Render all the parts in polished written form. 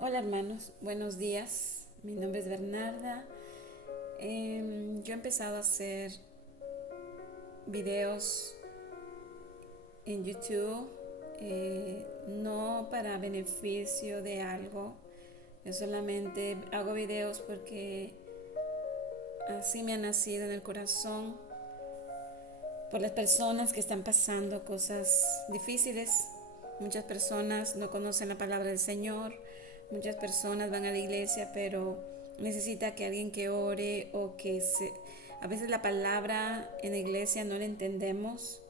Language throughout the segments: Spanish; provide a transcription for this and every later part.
Hola hermanos, buenos días. Mi nombre es Bernarda. Yo he empezado a hacer videos en YouTube, no para beneficio de algo. Yo solamente hago videos porque así me ha nacido en el corazón por las personas que están pasando cosas difíciles. Muchas personas no conocen la palabra del Señor, muchas personas van a la iglesia, pero necesita que alguien que ore A veces la palabra en la iglesia no la entendemos,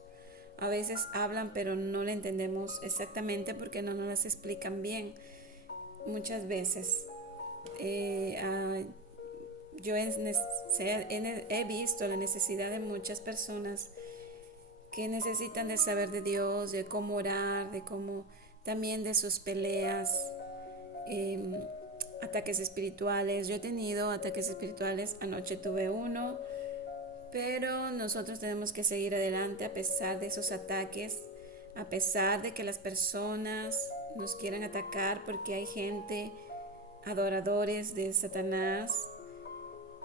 a veces hablan pero no la entendemos exactamente porque no nos las explican bien. Muchas veces eh, ah, yo he visto la necesidad de muchas personas que necesitan de saber de Dios, de cómo orar, de cómo también de sus peleas, eh, ataques espirituales. Yo he tenido ataques espirituales, anoche tuve uno, pero nosotros tenemos que seguir adelante a pesar de esos ataques, a pesar de que las personas nos quieran atacar, porque hay gente, adoradores de Satanás,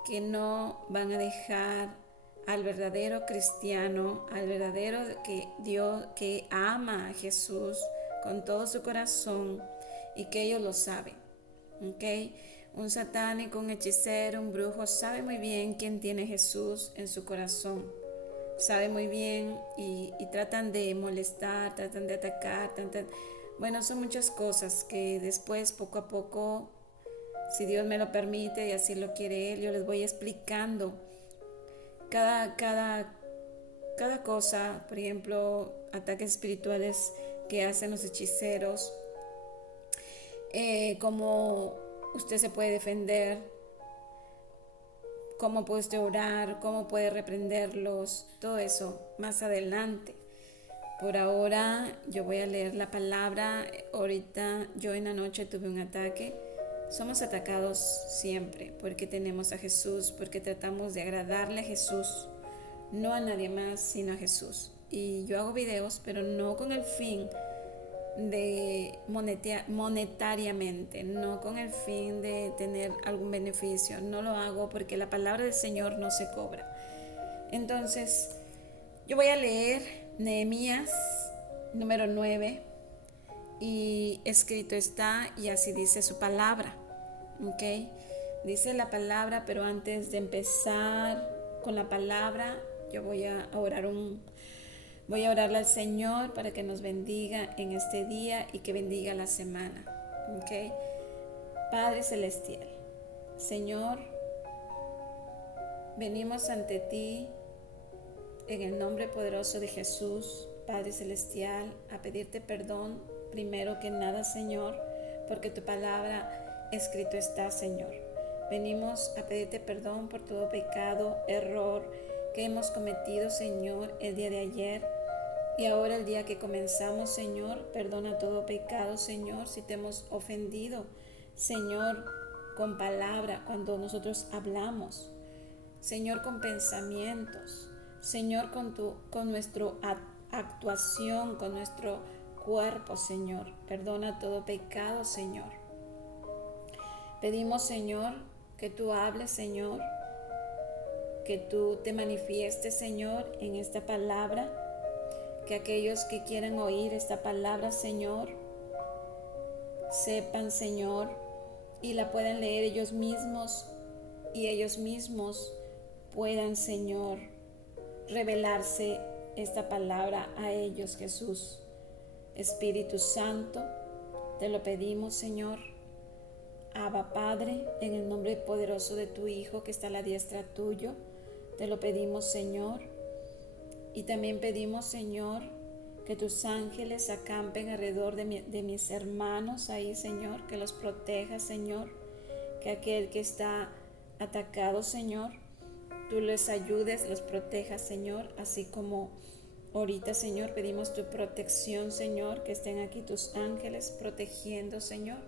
que no van a dejar al verdadero cristiano, al verdadero que Dios, que ama a Jesús con todo su corazón y que ellos lo saben, ¿ok? Un satánico, un hechicero, un brujo sabe muy bien quién tiene Jesús en su corazón, sabe muy bien y tratan de molestar, tratan de atacar, bueno, son muchas cosas que después poco a poco, si Dios me lo permite y así lo quiere Él, yo les voy explicando cada, cada, cada cosa, por ejemplo, ataques espirituales que hacen los hechiceros, cómo usted se puede defender, cómo puede usted orar, cómo puede reprenderlos, todo eso más adelante. Por ahora yo voy a leer la palabra. Ahorita yo en la noche tuve un ataque. Somos atacados siempre porque tenemos a Jesús, porque tratamos de agradarle a Jesús, no a nadie más sino a Jesús. Y yo hago videos, pero no con el fin de monetariamente, no con el fin de tener algún beneficio. No lo hago porque la palabra del Señor no se cobra. Entonces, yo voy a leer Nehemías número 9 y escrito está y así dice su palabra. ¿Ok? Dice la palabra, pero antes de empezar con la palabra, yo voy a orarle al Señor para que nos bendiga en este día y que bendiga la semana. ¿Ok? Padre Celestial, Señor, venimos ante ti en el nombre poderoso de Jesús, Padre Celestial, a pedirte perdón primero que nada, Señor, porque tu palabra escrito está, Señor. Venimos a pedirte perdón por todo pecado, error que hemos cometido, Señor, el día de ayer. Y ahora el día que comenzamos, Señor, perdona todo pecado, Señor, si te hemos ofendido, Señor, con palabra, cuando nosotros hablamos, Señor, con pensamientos, Señor, con nuestra actuación, con nuestro cuerpo, Señor. Perdona todo pecado, Señor. Pedimos, Señor, que tú hables, Señor, que tú te manifiestes, Señor, en esta palabra, que aquellos que quieren oír esta palabra, Señor, sepan, Señor, y la puedan leer ellos mismos y ellos mismos puedan, Señor, revelarse esta palabra a ellos, Jesús. Espíritu Santo, te lo pedimos, Señor. Abba Padre, en el nombre poderoso de tu Hijo que está a la diestra tuyo, te lo pedimos, Señor. Y también pedimos, Señor, que tus ángeles acampen alrededor de mis hermanos ahí, Señor, que los protejas, Señor, que aquel que está atacado, Señor, tú les ayudes, los protejas, Señor, así como ahorita, Señor, pedimos tu protección, Señor, que estén aquí tus ángeles protegiendo, Señor,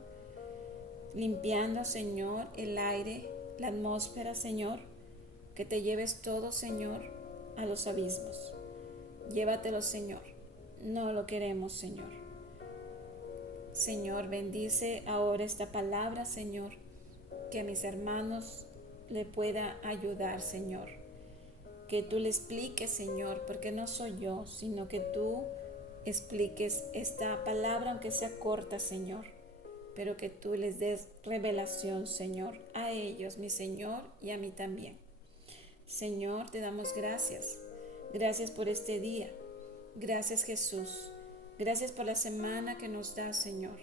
limpiando, Señor, el aire, la atmósfera, Señor, que te lleves todo, Señor, a los abismos. Llévatelo, Señor, no lo queremos, Señor. Señor, bendice ahora esta palabra, Señor, que a mis hermanos le pueda ayudar, Señor. Que tú le expliques, Señor, porque no soy yo, sino que tú expliques esta palabra, aunque sea corta, Señor, pero que tú les des revelación, Señor, a ellos, mi Señor, y a mí también. Señor, te damos gracias. Gracias por este día. Gracias, Jesús. Gracias por la semana que nos das, Señor.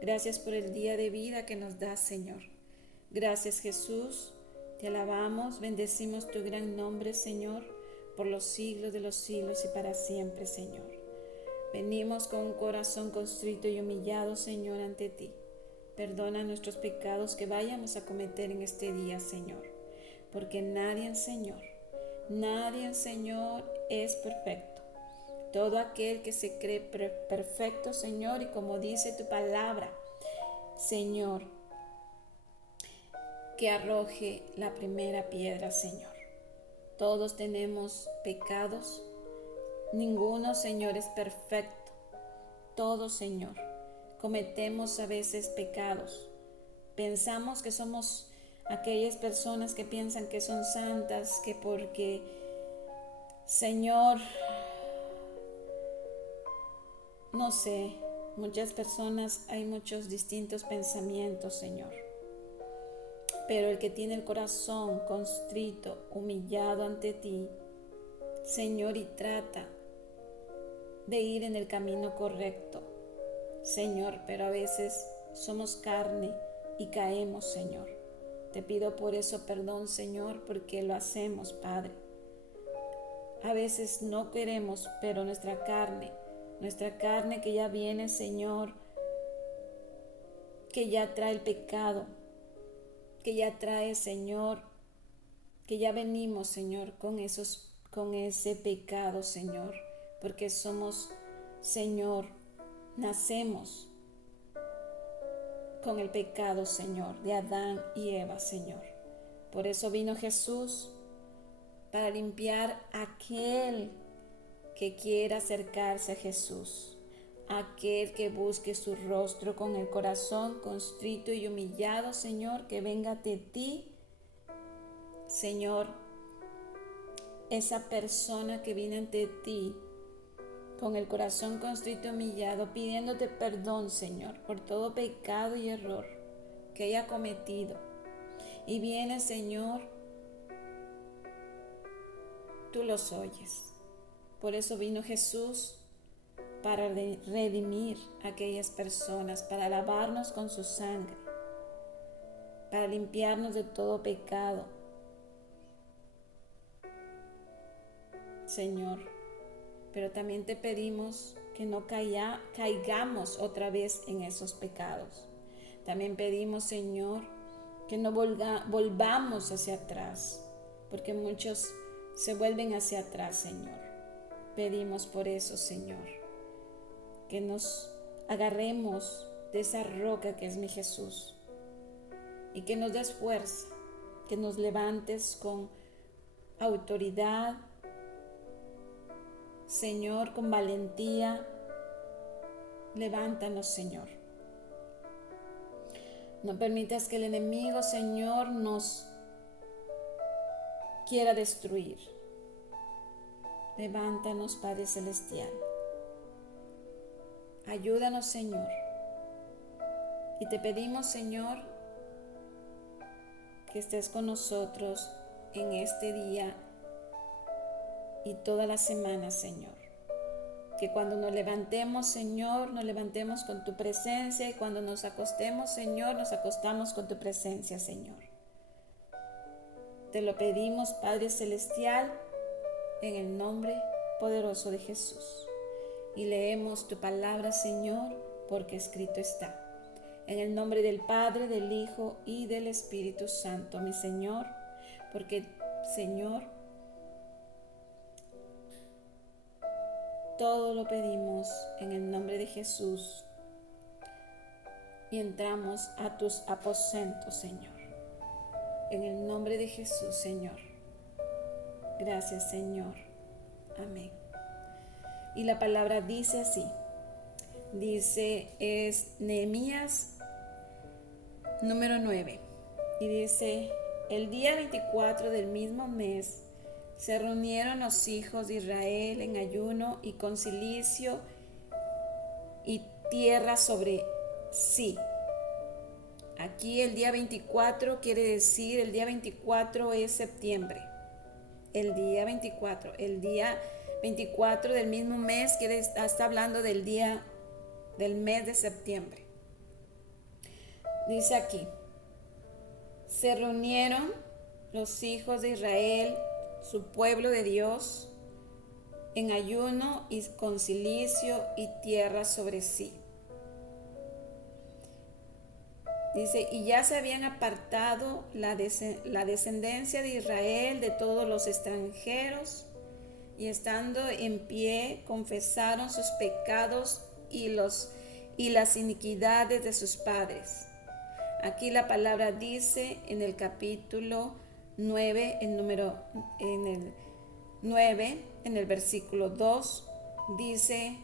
Gracias por el día de vida que nos das, Señor. Gracias, Jesús. Te alabamos, bendecimos tu gran nombre, Señor, por los siglos de los siglos y para siempre, Señor. Venimos con un corazón contrito y humillado, Señor, ante ti. Perdona nuestros pecados que vayamos a cometer en este día, Señor, porque nadie, Señor, es perfecto. Todo aquel que se cree perfecto, Señor, y como dice tu palabra, Señor, que arroje la primera piedra, Señor. Todos tenemos pecados. Ninguno, Señor, es perfecto. Todos, Señor, cometemos a veces pecados. Pensamos que somos aquellas personas que piensan que son santas, que porque, Señor, no sé, muchas personas, hay muchos distintos pensamientos, Señor. Pero el que tiene el corazón contrito, humillado ante ti, Señor, y trata de ir en el camino correcto, Señor, pero a veces somos carne y caemos, Señor. Te pido por eso perdón, Señor, porque lo hacemos, Padre. A veces no queremos, pero nuestra carne que ya viene, Señor, que ya trae el pecado, que ya trae, Señor, que ya venimos, Señor, con ese pecado, Señor, porque somos, Señor, nacemos con el pecado, Señor, de Adán y Eva, Señor. Por eso vino Jesús, para limpiar a aquel que quiera acercarse a Jesús, aquel que busque su rostro con el corazón contrito y humillado, Señor, que venga de ti, Señor, esa persona que viene ante ti con el corazón contrito y humillado, pidiéndote perdón, Señor, por todo pecado y error que haya cometido. Y viene, Señor, tú los oyes. Por eso vino Jesús, para redimir a aquellas personas, para lavarnos con su sangre, para limpiarnos de todo pecado. Señor, pero también te pedimos que no caigamos otra vez en esos pecados. También pedimos, Señor, que no volvamos hacia atrás, porque muchos se vuelven hacia atrás, Señor. Pedimos por eso, Señor, que nos agarremos de esa roca que es mi Jesús y que nos des fuerza, que nos levantes con autoridad, Señor, con valentía. Levántanos, Señor. No permitas que el enemigo, Señor, nos quiera destruir. Levántanos, Padre Celestial. Ayúdanos, Señor. Y te pedimos, Señor, que estés con nosotros en este día y toda la semana, Señor. Que cuando nos levantemos, Señor, nos levantemos con tu presencia, y cuando nos acostemos, Señor, nos acostamos con tu presencia, Señor. Te lo pedimos, Padre Celestial, en el nombre poderoso de Jesús. Y leemos tu palabra, Señor, porque escrito está. En el nombre del Padre, del Hijo y del Espíritu Santo, mi Señor, porque, Señor, todo lo pedimos en el nombre de Jesús y entramos a tus aposentos, Señor. En el nombre de Jesús, Señor. Gracias, Señor. Amén. Y la palabra dice así: Dice, es Nehemías número 9. Y dice, el día 24 del mismo mes se reunieron los hijos de Israel en ayuno y con cilicio y tierra sobre sí. Aquí el día 24 quiere decir, el día 24 es septiembre. El día 24 del mismo mes, está hablando del día del mes de septiembre. Dice aquí, se reunieron los hijos de Israel, su pueblo de Dios, en ayuno y con cilicio y tierra sobre sí. Dice, y ya se habían apartado la descendencia de Israel de todos los extranjeros, y estando en pie confesaron sus pecados y las iniquidades de sus padres. Aquí la palabra dice en el capítulo 9, en el 9, en el versículo 2, dice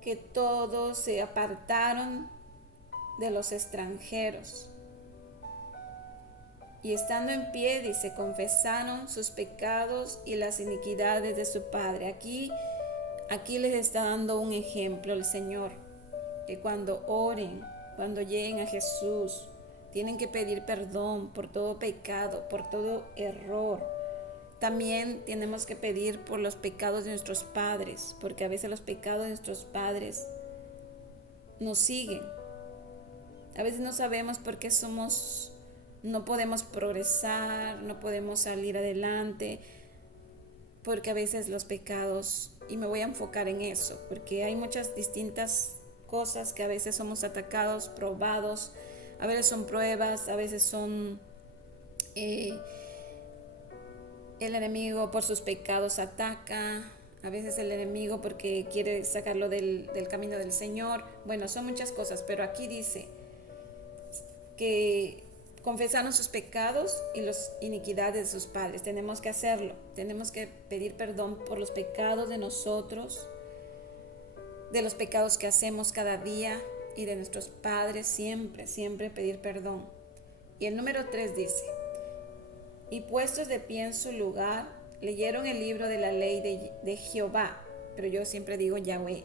que todos se apartaron de los extranjeros. Y estando en pie, dice, confesaron sus pecados y las iniquidades de su padre. Aquí les está dando un ejemplo el Señor, que cuando oren, cuando lleguen a Jesús, tienen que pedir perdón por todo pecado, por todo error. También tenemos que pedir por los pecados de nuestros padres, porque a veces los pecados de nuestros padres nos siguen. A veces no sabemos por qué no podemos progresar, no podemos salir adelante, porque a veces los pecados, y me voy a enfocar en eso, porque hay muchas distintas cosas que a veces somos atacados, probados, a veces son pruebas, a veces son el enemigo por sus pecados ataca, a veces el enemigo porque quiere sacarlo del camino del Señor. Bueno, son muchas cosas, pero aquí dice que confesaron sus pecados y las iniquidades de sus padres. Tenemos que hacerlo, tenemos que pedir perdón por los pecados de nosotros, de los pecados que hacemos cada día y de nuestros padres, siempre pedir perdón. Y el número 3 dice, y puestos de pie en su lugar, leyeron el libro de la ley de Jehová, pero yo siempre digo Yahweh,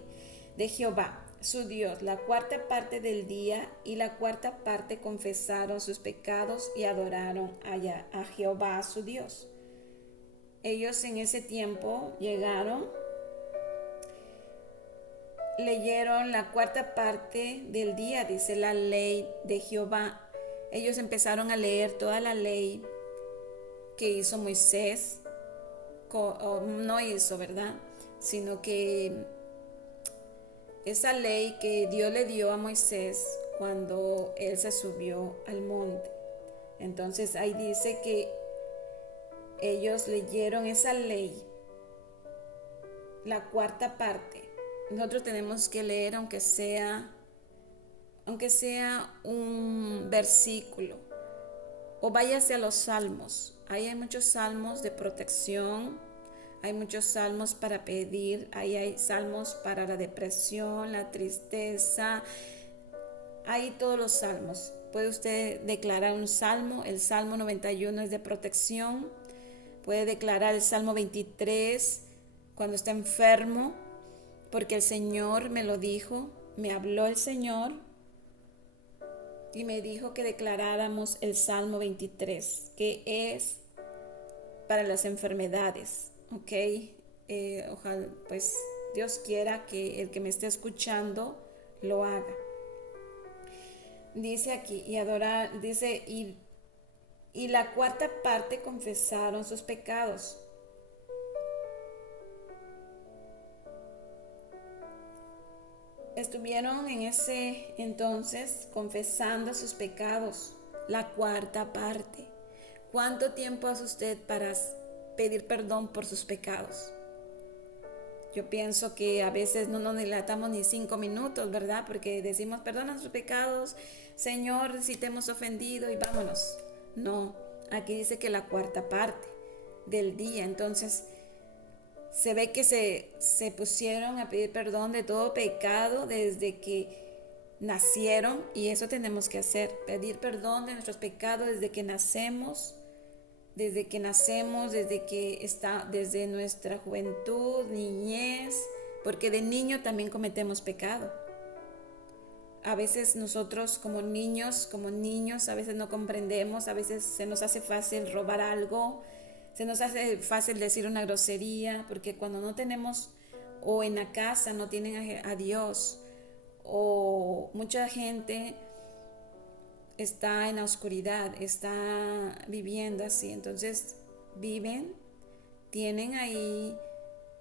de Jehová, su Dios, la cuarta parte del día, y la cuarta parte confesaron sus pecados y adoraron a Jehová su Dios. Ellos en ese tiempo leyeron la cuarta parte del día, dice la ley de Jehová. Ellos empezaron a leer toda la ley que hizo Moisés, no hizo, ¿verdad? Sino que esa ley que Dios le dio a Moisés cuando él se subió al monte. Entonces ahí dice que ellos leyeron esa ley, la cuarta parte. Nosotros tenemos que leer aunque sea un versículo, o váyase a los salmos. Ahí hay muchos salmos de protección, hay muchos salmos para pedir, ahí hay salmos para la depresión, la tristeza, hay todos los salmos. Puede usted declarar un salmo, el Salmo 91 es de protección, puede declarar el Salmo 23 cuando está enfermo, porque el Señor me lo dijo, me habló el Señor y me dijo que declaráramos el Salmo 23, que es para las enfermedades, ¿ok? Ojalá, pues Dios quiera que el que me esté escuchando lo haga. Dice aquí, y la cuarta parte confesaron sus pecados. Estuvieron en ese entonces confesando sus pecados, la cuarta parte. ¿Cuánto tiempo hace usted para pedir perdón por sus pecados? Yo pienso que a veces no nos dilatamos ni 5 minutos, ¿verdad? Porque decimos, perdona nuestros pecados, Señor, si te hemos ofendido y vámonos. No, aquí dice que la cuarta parte del día. Entonces, se ve que se pusieron a pedir perdón de todo pecado desde que nacieron, y eso tenemos que hacer, pedir perdón de nuestros pecados desde que nacemos, desde nuestra juventud, niñez, porque de niño también cometemos pecado. A veces nosotros como niños, a veces no comprendemos, a veces se nos hace fácil robar algo, se nos hace fácil decir una grosería, porque cuando no tenemos, o en la casa no tienen a Dios, o mucha gente está en la oscuridad, está viviendo así, entonces tienen ahí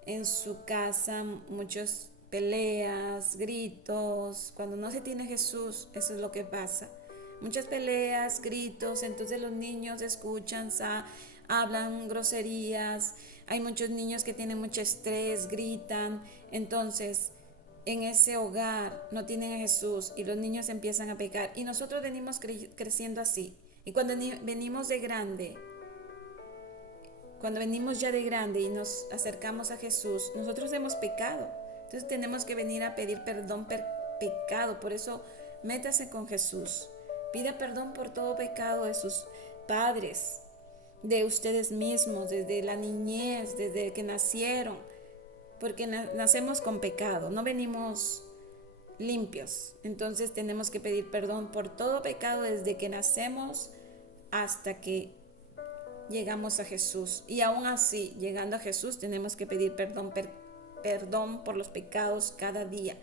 en su casa muchas peleas, gritos. Cuando no se tiene Jesús, eso es lo que pasa. Muchas peleas, gritos, entonces los niños escuchan, hablan groserías. Hay muchos niños que tienen mucho estrés, gritan. Entonces, en ese hogar no tienen a Jesús y los niños empiezan a pecar. Y nosotros venimos creciendo así. Y cuando venimos de grande, cuando venimos ya de grande y nos acercamos a Jesús, nosotros hemos pecado. Entonces tenemos que venir a pedir perdón por pecado. Por eso métase con Jesús. Pida perdón por todo pecado de sus padres, de ustedes mismos, desde la niñez, desde que nacieron. Porque nacemos con pecado, no venimos limpios. Entonces tenemos que pedir perdón por todo pecado desde que nacemos hasta que llegamos a Jesús. Y aún así, llegando a Jesús, tenemos que pedir perdón por los pecados cada día,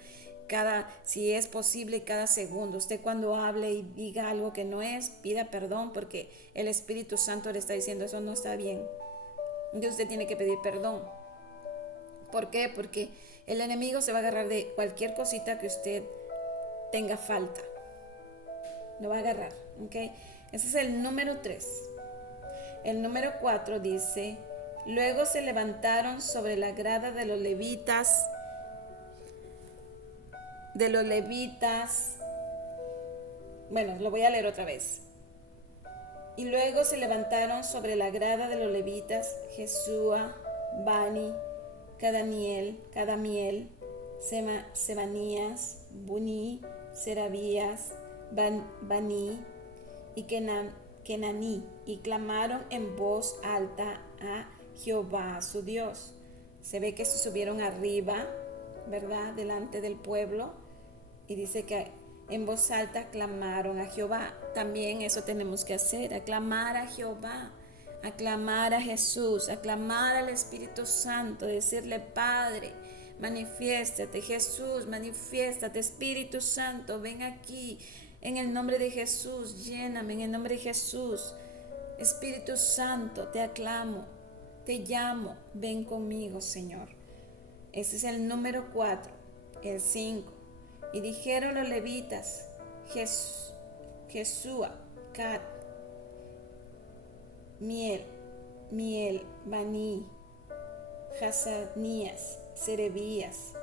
si es posible, cada segundo. Usted cuando hable y diga algo que no es, pida perdón, porque el Espíritu Santo le está diciendo eso no está bien. Entonces usted tiene que pedir perdón. ¿Por qué? Porque el enemigo se va a agarrar de cualquier cosita que usted tenga falta. Lo va a agarrar, ¿ok? Ese es el número 3. El número 4 dice: luego se levantaron sobre la grada de los levitas, bueno, lo voy a leer otra vez. Y luego se levantaron sobre la grada de los levitas Jesúa, Bani, Cadamiel, Sebanías, Buní, Serabías, Bani y Kenaní, y clamaron en voz alta a Jehová su Dios. Se ve que se subieron arriba, ¿verdad?, delante del pueblo, y dice que en voz alta clamaron a Jehová. También eso tenemos que hacer, aclamar a Jehová, aclamar a Jesús, aclamar al Espíritu Santo, decirle: Padre, manifiéstate. Jesús, manifiéstate. Espíritu Santo, ven aquí. En el nombre de Jesús, lléname. En el nombre de Jesús, Espíritu Santo, te aclamo, te llamo. Ven conmigo, Señor. Ese es el número 4. El 5. Y dijeron los levitas, Jesúa, Cat, Miel, Bani, Hasanías, Serebías,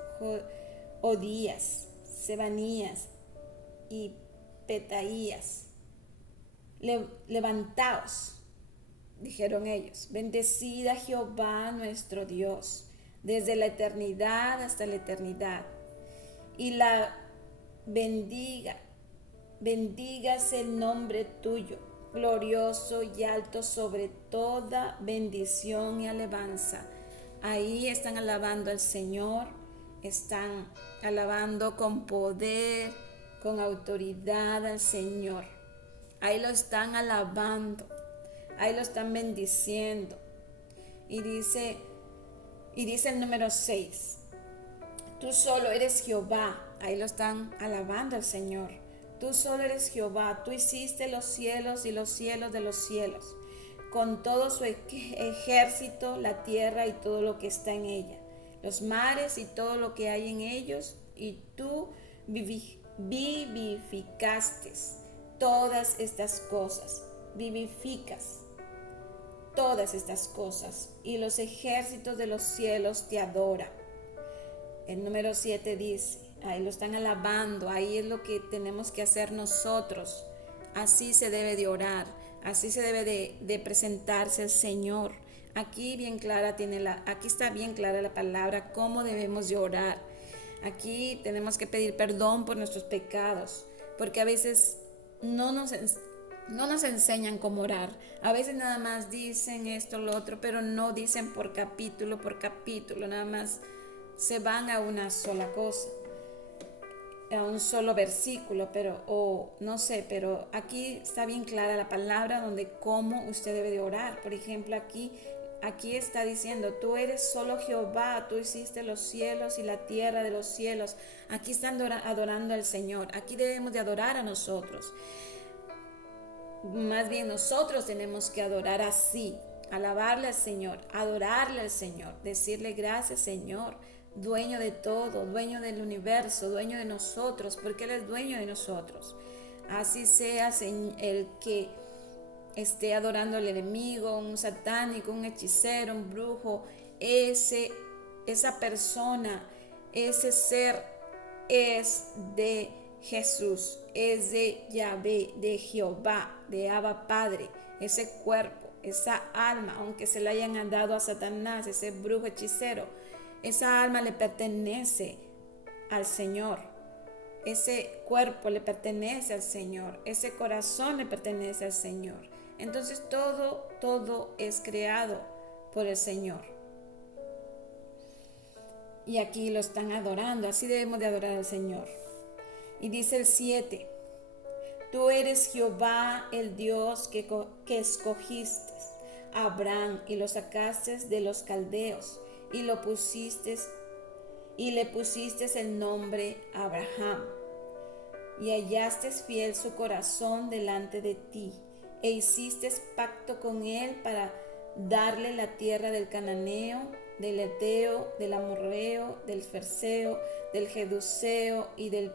Odías, Sebanías y Petaías: levantaos, dijeron ellos, bendecid a Jehová nuestro Dios desde la eternidad hasta la eternidad, y la bendígase el nombre tuyo, glorioso y alto sobre toda bendición y alabanza. Ahí están alabando al Señor, están alabando con poder, con autoridad al Señor. Ahí lo están alabando, ahí lo están bendiciendo. Y dice el número 6, tú solo eres Jehová. Ahí lo están alabando al Señor. Tú solo eres Jehová. Tú hiciste los cielos y los cielos de los cielos, con todo su ejército, la tierra y todo lo que está en ella, los mares y todo lo que hay en ellos, y tú vivificaste todas estas cosas. Vivificas todas estas cosas, y los ejércitos de los cielos te adoran. El número 7 dice, ahí lo están alabando, ahí es lo que tenemos que hacer nosotros. Así se debe de orar, así se debe de presentarse al Señor, aquí aquí está bien clara la palabra, cómo debemos de orar. Aquí tenemos que pedir perdón por nuestros pecados, porque a veces no nos, no nos enseñan cómo orar. A veces nada más dicen esto, lo otro, pero no dicen por capítulo, nada más se van a una sola cosa, a un solo versículo, o no sé, pero aquí está bien clara la palabra donde cómo usted debe de orar. Por ejemplo, aquí está diciendo, tú eres solo Jehová, tú hiciste los cielos y la tierra de los cielos. Aquí están adorando al Señor, aquí debemos de adorar a nosotros. Más bien nosotros tenemos que adorar así, alabarle al Señor, adorarle al Señor, decirle gracias Señor, dueño de todo, dueño del universo, dueño de nosotros, porque Él es dueño de nosotros. Así sea el que esté adorando al enemigo, un satánico, un hechicero, un brujo, esa persona, ese ser es de Jesús, es de Yahvé, de Jehová, de Abba Padre. Ese cuerpo, esa alma, aunque se le hayan dado a Satanás, ese brujo hechicero, esa alma le pertenece al Señor. Ese cuerpo le pertenece al Señor, ese corazón le pertenece al Señor. Entonces todo es creado por el Señor. Y aquí lo están adorando, así debemos de adorar al Señor. Y dice el 7, tú eres Jehová el Dios que escogiste a Abraham y lo sacaste de los caldeos y le pusiste el nombre Abraham. Y hallaste fiel su corazón delante de ti, e hiciste pacto con él para darle la tierra del cananeo, del eteo, del amorreo, del ferseo, del jebuseo y del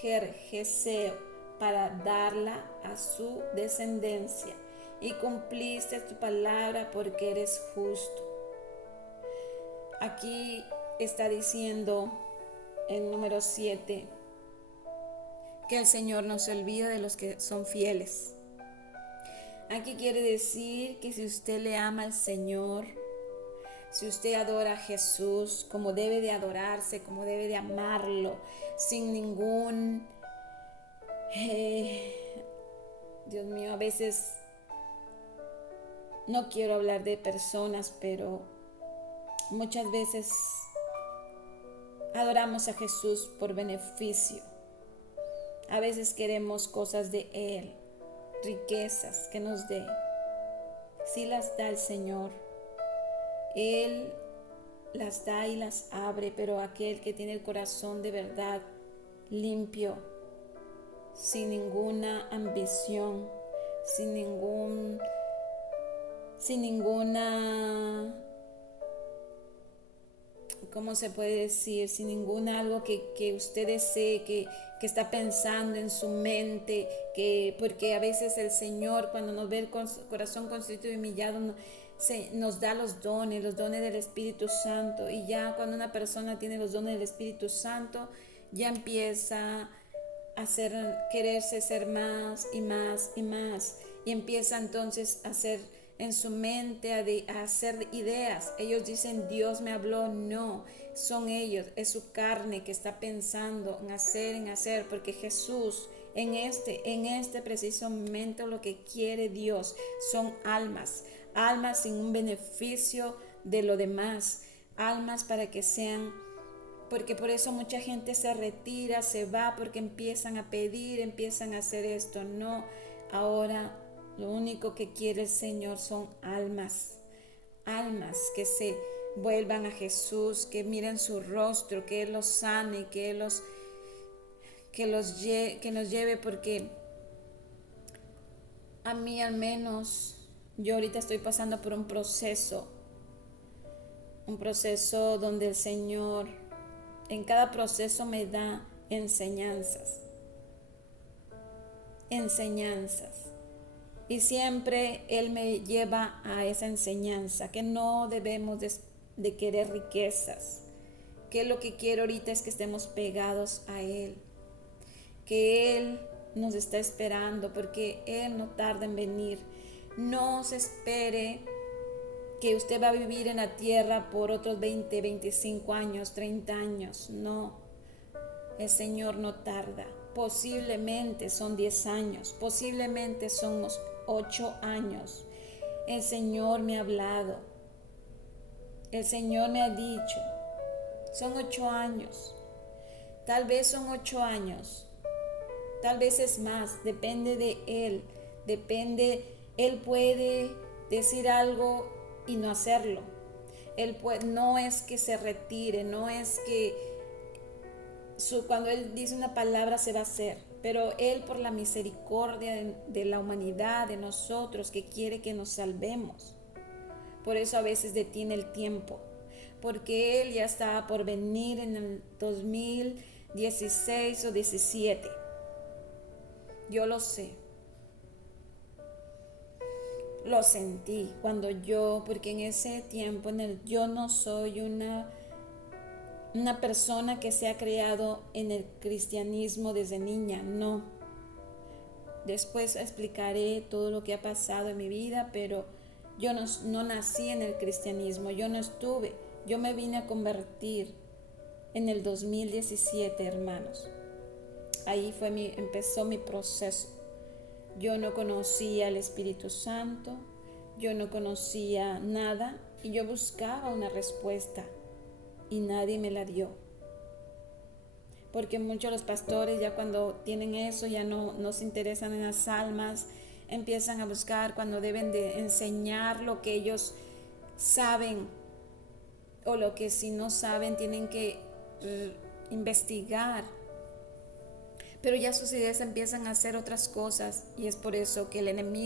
gergeseo, para darla a su descendencia. Y cumpliste tu palabra porque eres justo. Aquí está diciendo en número 7 que el Señor no se olvida de los que son fieles. Aquí quiere decir que si usted le ama al Señor, si usted adora a Jesús como debe de adorarse, como debe de amarlo, sin ningún... Dios mío, a veces no quiero hablar de personas, pero muchas veces adoramos a Jesús por beneficio. A veces queremos cosas de Él, riquezas que nos dé. Sí las da el Señor. Él las da y las abre, pero aquel que tiene el corazón de verdad limpio, sin ninguna ambición, sin ninguna, ¿cómo se puede decir? Sin ninguna algo que usted desee, que está pensando en su mente, porque a veces el Señor, cuando nos ve el corazón contrito y humillado, nos da los dones del Espíritu Santo. Y ya cuando una persona tiene los dones del Espíritu Santo, ya empieza a quererse ser más y más y más. Y empieza entonces a hacer en su mente, a hacer ideas. Ellos dicen, Dios me habló. No, son ellos, es su carne que está pensando en hacer, porque Jesús en este preciso momento lo que quiere Dios son almas sin un beneficio de lo demás, almas para que sean, porque por eso mucha gente se retira, se va, porque empiezan a pedir, empiezan a hacer esto. No, ahora lo único que quiere el Señor son almas que se vuelvan a Jesús, que miren su rostro, que Él los sane, que nos lleve, porque a mí al menos, yo ahorita estoy pasando por un proceso donde el Señor en cada proceso me da enseñanzas. Y siempre Él me lleva a esa enseñanza, que no debemos de querer riquezas, que lo que quiero ahorita es que estemos pegados a Él, que Él nos está esperando, porque Él no tarda en venir. No se espere que usted va a vivir en la tierra por otros 20, 25 años, 30 años. No, el Señor no tarda. Posiblemente son 10 años, posiblemente son unos 8 años. El Señor me ha hablado, el Señor me ha dicho, son 8 años. Tal vez son 8 años, tal vez es más, depende de Él. Él puede decir algo y no hacerlo. No es que se retire, no es que cuando Él dice una palabra se va a hacer, pero Él, por la misericordia de la humanidad, de nosotros, que quiere que nos salvemos, por eso a veces detiene el tiempo, porque Él ya está por venir en el 2016 o 17. Yo lo sé, lo sentí porque en ese tiempo yo no soy una persona que se ha criado en el cristianismo desde niña, no. Después explicaré todo lo que ha pasado en mi vida, pero yo no nací en el cristianismo, yo me vine a convertir en el 2017, hermanos. Ahí empezó mi proceso. Yo no conocía al Espíritu Santo, yo no conocía nada y yo buscaba una respuesta y nadie me la dio. Porque muchos de los pastores ya cuando tienen eso ya no se interesan en las almas, empiezan a buscar cuando deben de enseñar lo que ellos saben o lo que si no saben tienen que investigar. Pero ya sus ideas empiezan a hacer otras cosas y es por eso que el enemigo